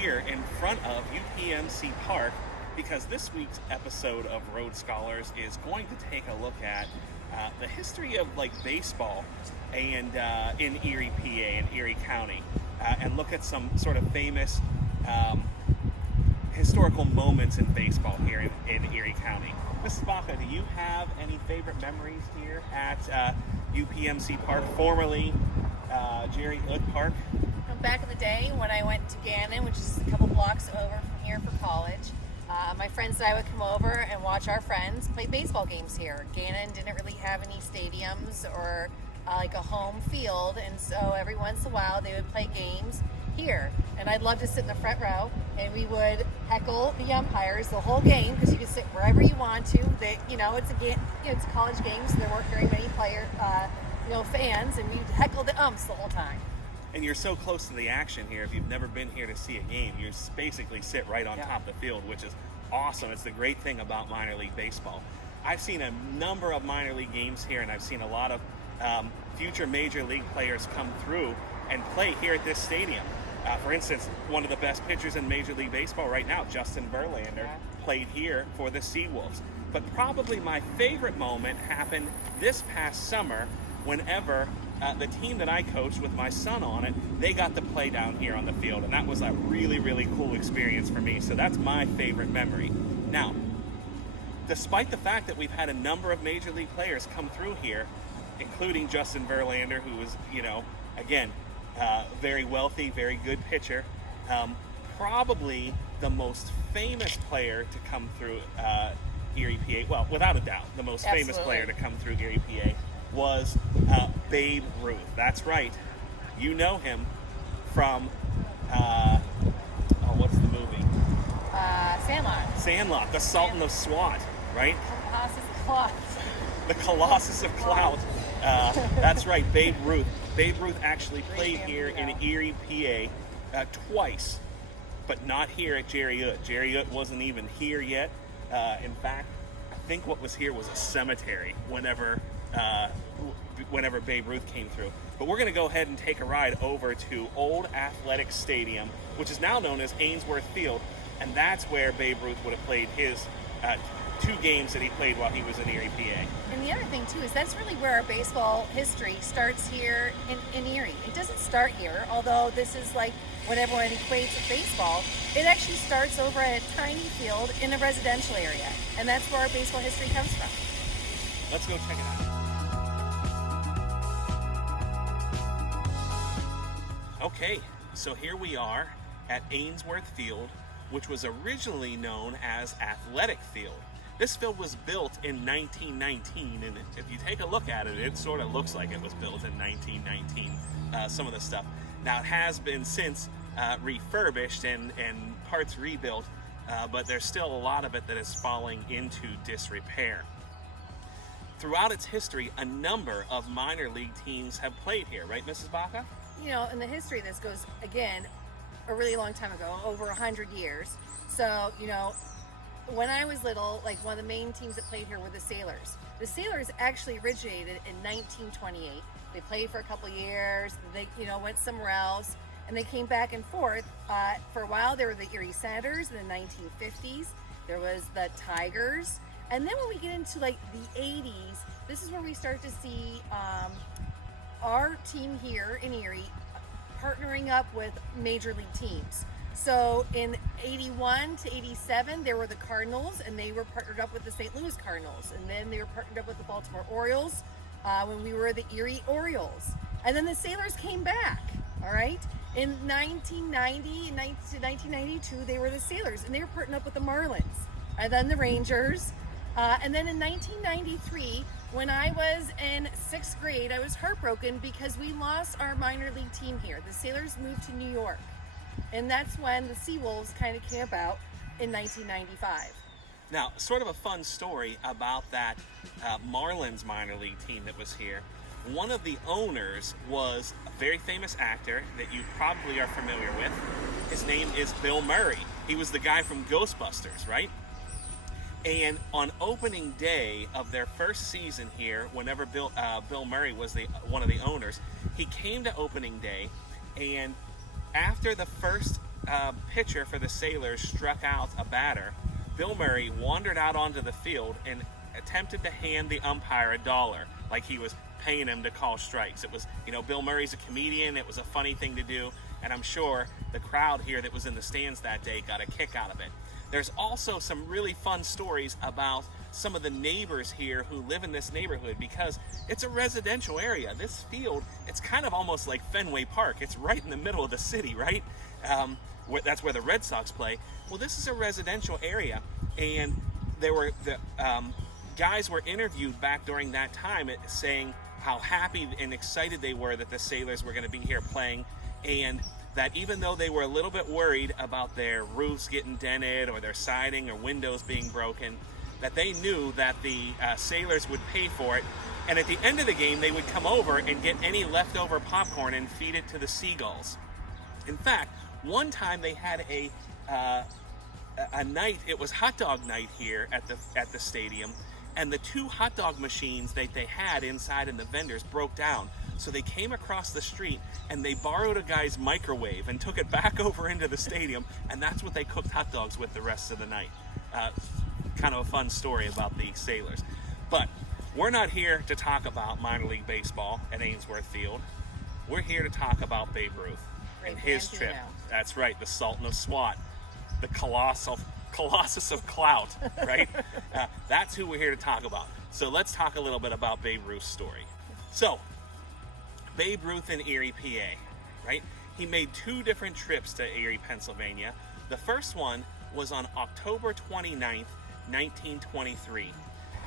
here in front of UPMC Park because this week's episode of Road Scholars is going to take a look at the history of baseball and in Erie, PA, and Erie County, and look at some sort of famous historical moments in baseball here in Erie County. Mrs. Baca, do you have any favorite memories here at UPMC Park, formerly Jerry Hood Park? Back in the day when I went to Gannon, which is a couple blocks over from here for college, my friends and I would come over and watch our friends play baseball games here. Gannon didn't really have any stadiums or like a home field, and so every once in a while they would play games here. And I'd love to sit in the front row, and we would heckle the umpires the whole game because you can sit wherever you want to. It's a college game, so there weren't very many fans, and we'd heckle the umps the whole time. And you're so close to the action here. If you've never been here to see a game, you basically sit right on top of the field, which is awesome. It's the great thing about minor league baseball. I've seen a number of minor league games here, and I've seen a lot of future major league players come through and play here at this stadium. For instance, one of the best pitchers in Major League Baseball right now, Justin Verlander, played here for the Seawolves. But probably my favorite moment happened this past summer whenever the team that I coached with my son on it, they got to play down here on the field, and that was a really, really cool experience for me. So that's my favorite memory. Now, despite the fact that we've had a number of major league players come through here, including Justin Verlander, who was, again, very wealthy, very good pitcher, probably the most famous player to come through Erie, PA, well, without a doubt, the most famous player to come through Erie, PA was Babe Ruth. That's right. You know him from, what's the movie? Sandlot. Sandlot, the Sultan of Swat, right? Colossus of Clout. The Colossus of Clout. That's right, Babe Ruth. Babe Ruth actually played here in Erie, PA twice, but not here at Jerry Ut. Jerry Ut wasn't even here yet. In fact, I think what was here was a cemetery whenever Babe Ruth came through. But we're going to go ahead and take a ride over to Old Athletic Stadium, which is now known as Ainsworth Field, and that's where Babe Ruth would have played his 2 games that he played while he was in Erie, PA. And the other thing, too, is that's really where our baseball history starts here in Erie. It doesn't start here, although this is like what everyone equates with baseball. It actually starts over at a tiny field in a residential area, and that's where our baseball history comes from. Let's go check it out. Okay, so here we are at Ainsworth Field, which was originally known as Athletic Field. This field was built in 1919, and if you take a look at it, it sort of looks like it was built in 1919, some of the stuff. Now, it has been since refurbished and parts rebuilt, but there's still a lot of it that is falling into disrepair. Throughout its history, a number of minor league teams have played here, right, Mrs. Baca? And the history of this goes, again, a really long time ago, over 100 years. So, when I was little, one of the main teams that played here were the Sailors. The Sailors actually originated in 1928. They played for a couple years, they, went somewhere else, and they came back and forth. For a while, there were the Erie Senators in the 1950s. There was the Tigers. And then when we get into the 80s, this is where we start to see our team here in Erie partnering up with major league teams. So in 81 to 87, there were the Cardinals, and they were partnered up with the St. Louis Cardinals. And then they were partnered up with the Baltimore Orioles when we were the Erie Orioles. And then the Sailors came back, all right? In 1990 to 1992, they were the Sailors, and they were partnered up with the Marlins. And then the Rangers. And then in 1993, when I was in 6th grade, I was heartbroken because we lost our minor league team here. The Sailors moved to New York. And that's when the Seawolves kind of came about in 1995. Now, sort of a fun story about that Marlins minor league team that was here. One of the owners was a very famous actor that you probably are familiar with. His name is Bill Murray. He was the guy from Ghostbusters, right? And on opening day of their first season here, whenever Bill Murray was one of the owners, he came to opening day, and after the first pitcher for the Sailors struck out a batter, Bill Murray wandered out onto the field and attempted to hand the umpire $1, like he was paying him to call strikes. It was, Bill Murray's a comedian. It was a funny thing to do, and I'm sure the crowd here that was in the stands that day got a kick out of it. There's also some really fun stories about some of the neighbors here who live in this neighborhood, because it's a residential area. This field, it's kind of almost like Fenway Park. It's right in the middle of the city, right? That's where the Red Sox play. Well, this is a residential area, and there were the guys were interviewed back during that time saying how happy and excited they were that the Sailors were going to be here playing, and that even though they were a little bit worried about their roofs getting dented or their siding or windows being broken, that they knew that the Sailors would pay for it, and at the end of the game they would come over and get any leftover popcorn and feed it to the seagulls. In fact, one time they had a night, it was hot dog night here at the stadium, and the 2 hot dog machines that they had inside in the vendors broke down. So they came across the street and they borrowed a guy's microwave and took it back over into the stadium, and that's what they cooked hot dogs with the rest of the night. Kind of a fun story about the Sailors. But we're not here to talk about minor league baseball at Ainsworth Field. We're here to talk about Babe Ruth and his trip. That's right, the Sultan of SWAT, the Colossus of Clout, right? That's who we're here to talk about. So let's talk a little bit about Babe Ruth's story. So, Babe Ruth in Erie, PA, right? He made 2 different trips to Erie, Pennsylvania. The first one was on October 29th, 1923.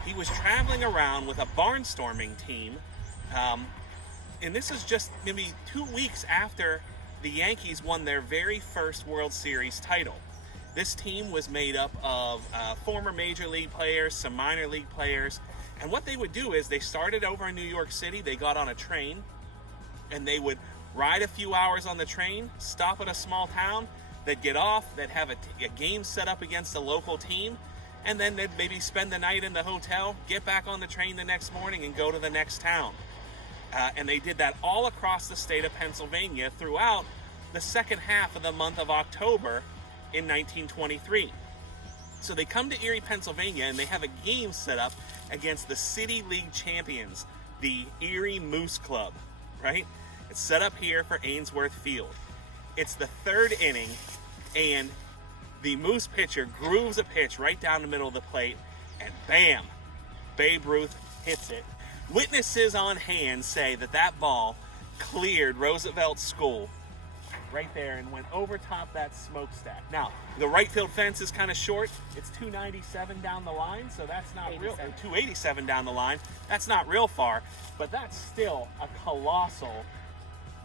He was traveling around with a barnstorming team, and this is just maybe 2 weeks after the Yankees won their very first World Series title. This team was made up of former major league players, some minor league players, and what they would do is they started over in New York City. They got on a train, and they would ride a few hours on the train, stop at a small town, they'd get off, they'd have a game set up against a local team, and then they'd maybe spend the night in the hotel, get back on the train the next morning, and go to the next town. And they did that all across the state of Pennsylvania throughout the second half of the month of October in 1923. So they come to Erie, Pennsylvania, and they have a game set up against the City League champions, the Erie Moose Club, right? It's set up here for Ainsworth Field. It's the 3rd inning, and the Moose pitcher grooves a pitch right down the middle of the plate, and bam, Babe Ruth hits it. Witnesses on hand say that ball cleared Roosevelt School right there and went over top that smokestack. Now, the right field fence is kind of short. It's 297 down the line, so that's not real. 287 down the line. That's not real far, but that's still a colossal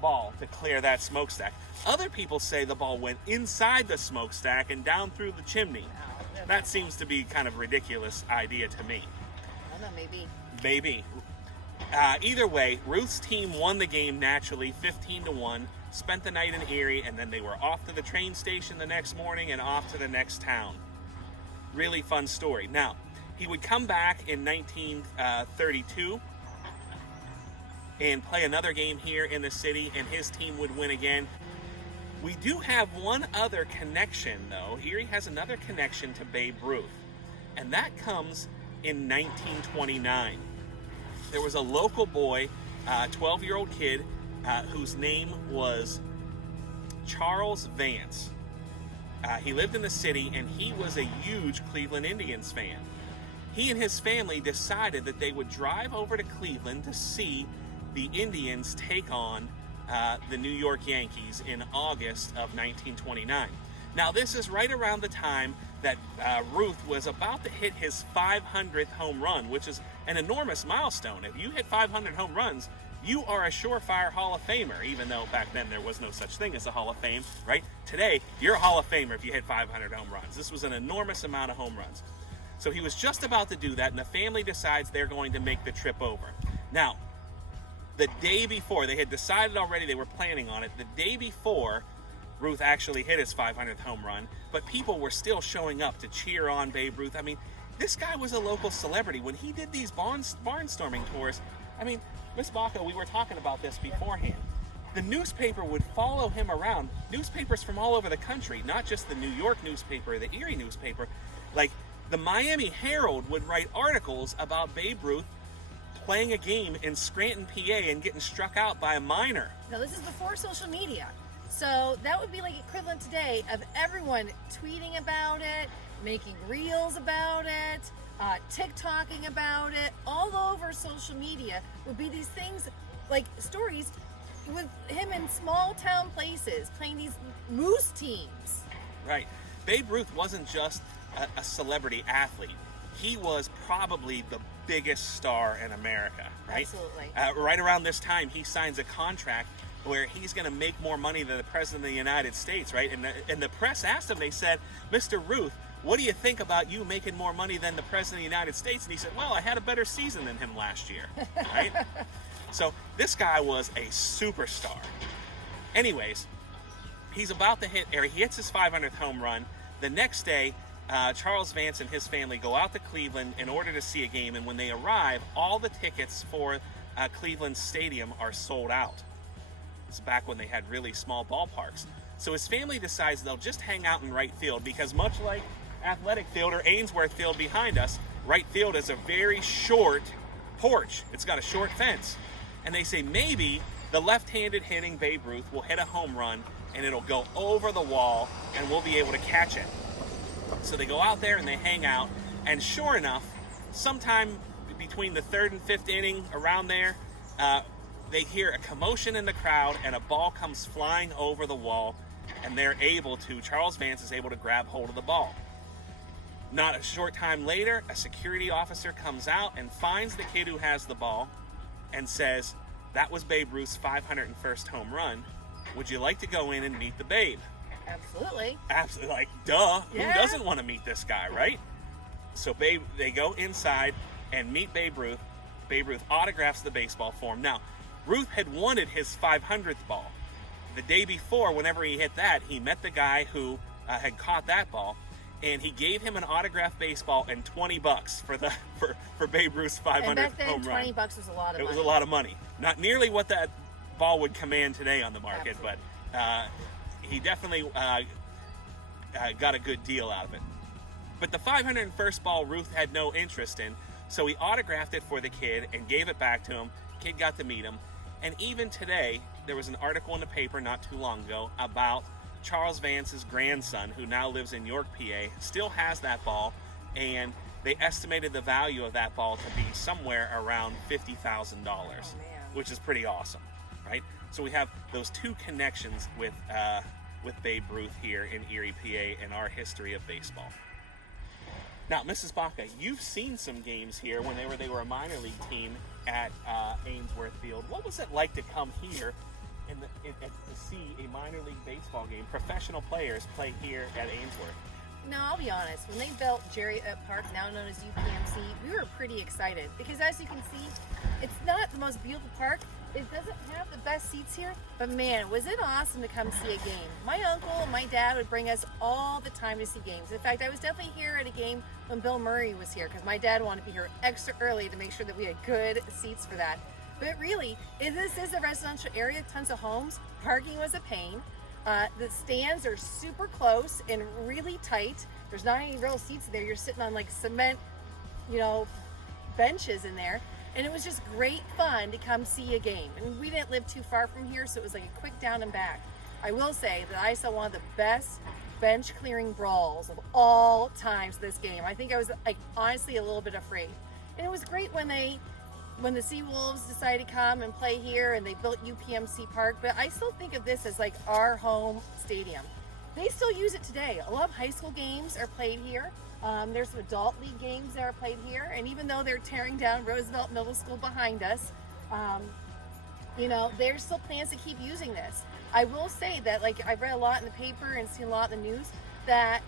ball to clear that smokestack. Other people say the ball went inside the smokestack and down through the chimney. That seems to be kind of a ridiculous idea to me. I don't know, Maybe. Either way, Ruth's team won the game naturally, 15-1. Spent the night in Erie, and then they were off to the train station the next morning and off to the next town. Really fun story. Now, he would come back in 1932 and play another game here in the city, and his team would win again. We do have one other connection, though. Erie has another connection to Babe Ruth, and that comes in 1929. There was a local boy, 12-year-old kid, whose name was Charles Vance. He lived in the city, and he was a huge Cleveland Indians fan. He and his family decided that they would drive over to Cleveland to see the Indians take on the New York Yankees in August of 1929. Now, this is right around the time that Ruth was about to hit his 500th home run, which is an enormous milestone. If you hit 500 home runs, you are a surefire Hall of Famer, even though back then there was no such thing as a Hall of Fame, right? Today, you're a Hall of Famer if you hit 500 home runs. This was an enormous amount of home runs. So he was just about to do that, and the family decides they're going to make the trip over. Now, the day before, they had decided already, they were planning on it. The day before, Ruth actually hit his 500th home run, but people were still showing up to cheer on Babe Ruth. I mean, this guy was a local celebrity. When he did these barnstorming tours, I mean, Miss Baca, we were talking about this beforehand. the newspaper would follow him around. Newspapers from all over the country, not just the New York newspaper or the Erie newspaper. Like, the Miami Herald would write articles about Babe Ruth playing a game in Scranton, PA, and getting struck out by a minor. Now, this is before social media. So that would be like equivalent today of everyone tweeting about it, making reels about it, TikToking about it. All over social media would be these things, like stories with him in small town places playing these moose teams. Right. Babe Ruth wasn't just a celebrity athlete. He was probably the biggest star in America, right? Absolutely. Right around this time, he signs a contract where he's going to make more money than the President of the United States, right? And the press asked him, they said, Mr. Ruth, what do you think about you making more money than the President of the United States? And he said, well, I had a better season than him last year, right? So this guy was a superstar. Anyways, he's about to hit Erie. He hits his 500th home run. The next day, Charles Vance and his family go out to Cleveland in order to see a game, and when they arrive, all the tickets for Cleveland Stadium are sold out. It's back when they had really small ballparks. So his family decides they'll just hang out in right field, because much like Athletic Field or Ainsworth Field behind us, right field is a very short porch. It's got a short fence. And they say maybe the left-handed hitting Babe Ruth will hit a home run and it'll go over the wall and we'll be able to catch it. So they go out there and they hang out, and sure enough, sometime between the third and fifth inning, around there, they hear a commotion in the crowd and a ball comes flying over the wall, and Charles Vance is able to grab hold of the ball. Not a short time later, a security officer comes out and finds the kid who has the ball and says, that was Babe Ruth's 501st home run. Would you like to go in and meet the Babe? Absolutely. Absolutely, like, duh. Yeah. Who doesn't want to meet this guy, right? So they go inside and meet Babe Ruth. Babe Ruth autographs the baseball for him. Now, Ruth had wanted his 500th ball. The day before, whenever he hit that, he met the guy who had caught that ball, and he gave him an autographed baseball and $20 for Babe Ruth's 500th and back then, home run. $20 was a lot of money. It was a lot of money. Not nearly what that ball would command today on the market, Absolutely. but he definitely got a good deal out of it. But the 501st ball Ruth had no interest in, so he autographed it for the kid and gave it back to him. Kid got to meet him. And even today, there was an article in the paper not too long ago about Charles Vance's grandson, who now lives in York, PA, still has that ball, and they estimated the value of that ball to be somewhere around $50,000, which is pretty awesome, right? So we have those two connections with Babe Ruth here in Erie, PA, in our history of baseball. Now, Mrs. Baca, you've seen some games here when they were a minor league team at Ainsworth Field. What was it like to come here to see a minor league baseball game? Professional players play here at Ainsworth. No, I'll be honest. When they built Jerry Up Park, now known as UPMC, we were pretty excited because, as you can see, it's not the most beautiful park. It doesn't have the best seats here, but man, was it awesome to come see a game. My uncle and my dad would bring us all the time to see games. In fact, I was definitely here at a game when Bill Murray was here because my dad wanted to be here extra early to make sure that we had good seats for that. But really, this is a residential area, tons of homes. Parking was a pain. The stands are super close and really tight. There's not any real seats there. You're sitting on like cement, benches in there. And it was just great fun to come see a game. And we didn't live too far from here, so it was like a quick down and back. I will say that I saw one of the best bench clearing brawls of all times this game. I think I was honestly a little bit afraid. And it was great when the Seawolves decided to come and play here and they built UPMC Park, but I still think of this as like our home stadium. They still use it today. A lot of high school games are played here. There's some adult league games that are played here, and even though they're tearing down Roosevelt Middle School behind us, there's still plans to keep using this. I will say that, I've read a lot in the paper and seen a lot in the news that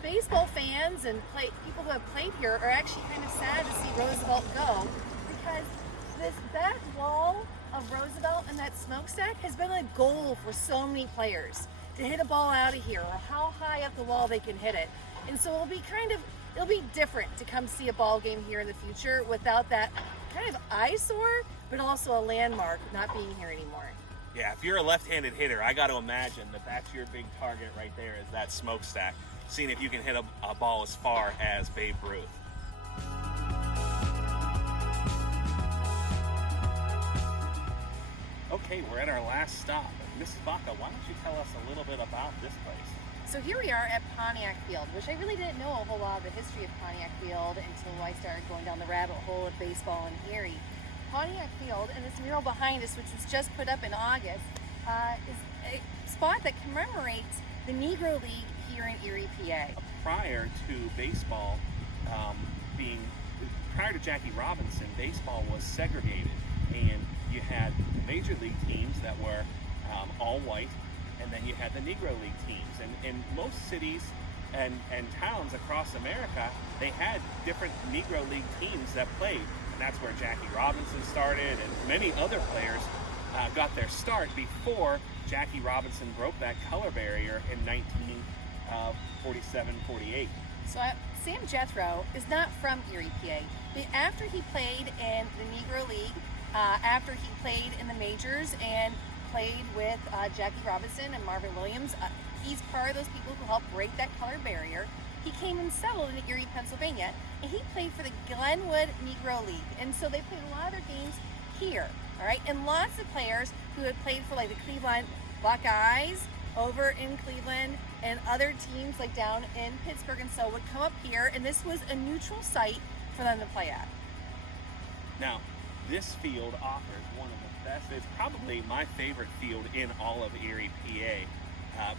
baseball fans and people who have played here are actually kind of sad to see Roosevelt go, because this back wall of Roosevelt and that smokestack has been a goal for so many players to hit a ball out of here, or how high up the wall they can hit it. And so it'll be different to come see a ball game here in the future without that kind of eyesore, but also a landmark not being here anymore. Yeah, if you're a left-handed hitter, I got to imagine that that's your big target right there, is that smokestack, seeing if you can hit a ball as far as Babe Ruth. Okay, we're at our last stop. Mrs. Baca, why don't you tell us a little bit about this place? So here we are at Pontiac Field, which I really didn't know a whole lot of the history of Pontiac Field until I started going down the rabbit hole of baseball in Erie. Pontiac Field, and this mural behind us, which was just put up in August, is a spot that commemorates the Negro League here in Erie, PA. Prior to baseball prior to Jackie Robinson, baseball was segregated, and you had the major league teams that were all white, and then you had the Negro League teams. And in most cities and towns across America, they had different Negro League teams that played. And that's where Jackie Robinson started, and many other players got their start before Jackie Robinson broke that color barrier in 1947-48. So Sam Jethro is not from Erie, PA, but after he played in the Negro League, after he played in the majors and played with Jackie Robinson and Marvin Williams, he's part of those people who helped break that color barrier. He came and settled in Erie, Pennsylvania, and he played for the Glenwood Negro League. And so they played a lot of their games here, all right? And lots of players who had played for like the Cleveland Buckeyes over in Cleveland and other teams like down in Pittsburgh and so would come up here, and this was a neutral site for them to play at. Now, this field offers one of the best, it's probably my favorite field in all of Erie, PA,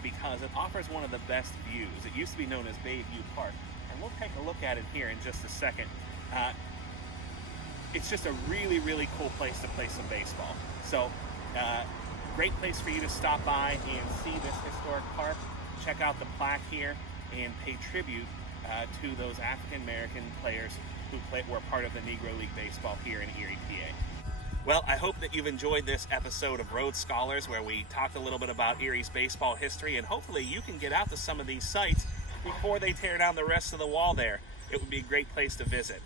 because it offers one of the best views. It used to be known as Bayview Park, and we'll take a look at it here in just a second. It's just a really, really cool place to play some baseball. So, great place for you to stop by and see this historic park, check out the plaque here, and pay tribute to those African American players who were part of the Negro League Baseball here in Erie, PA. Well, I hope that you've enjoyed this episode of Road Scholars, where we talked a little bit about Erie's baseball history, and hopefully you can get out to some of these sites before they tear down the rest of the wall there. It would be a great place to visit.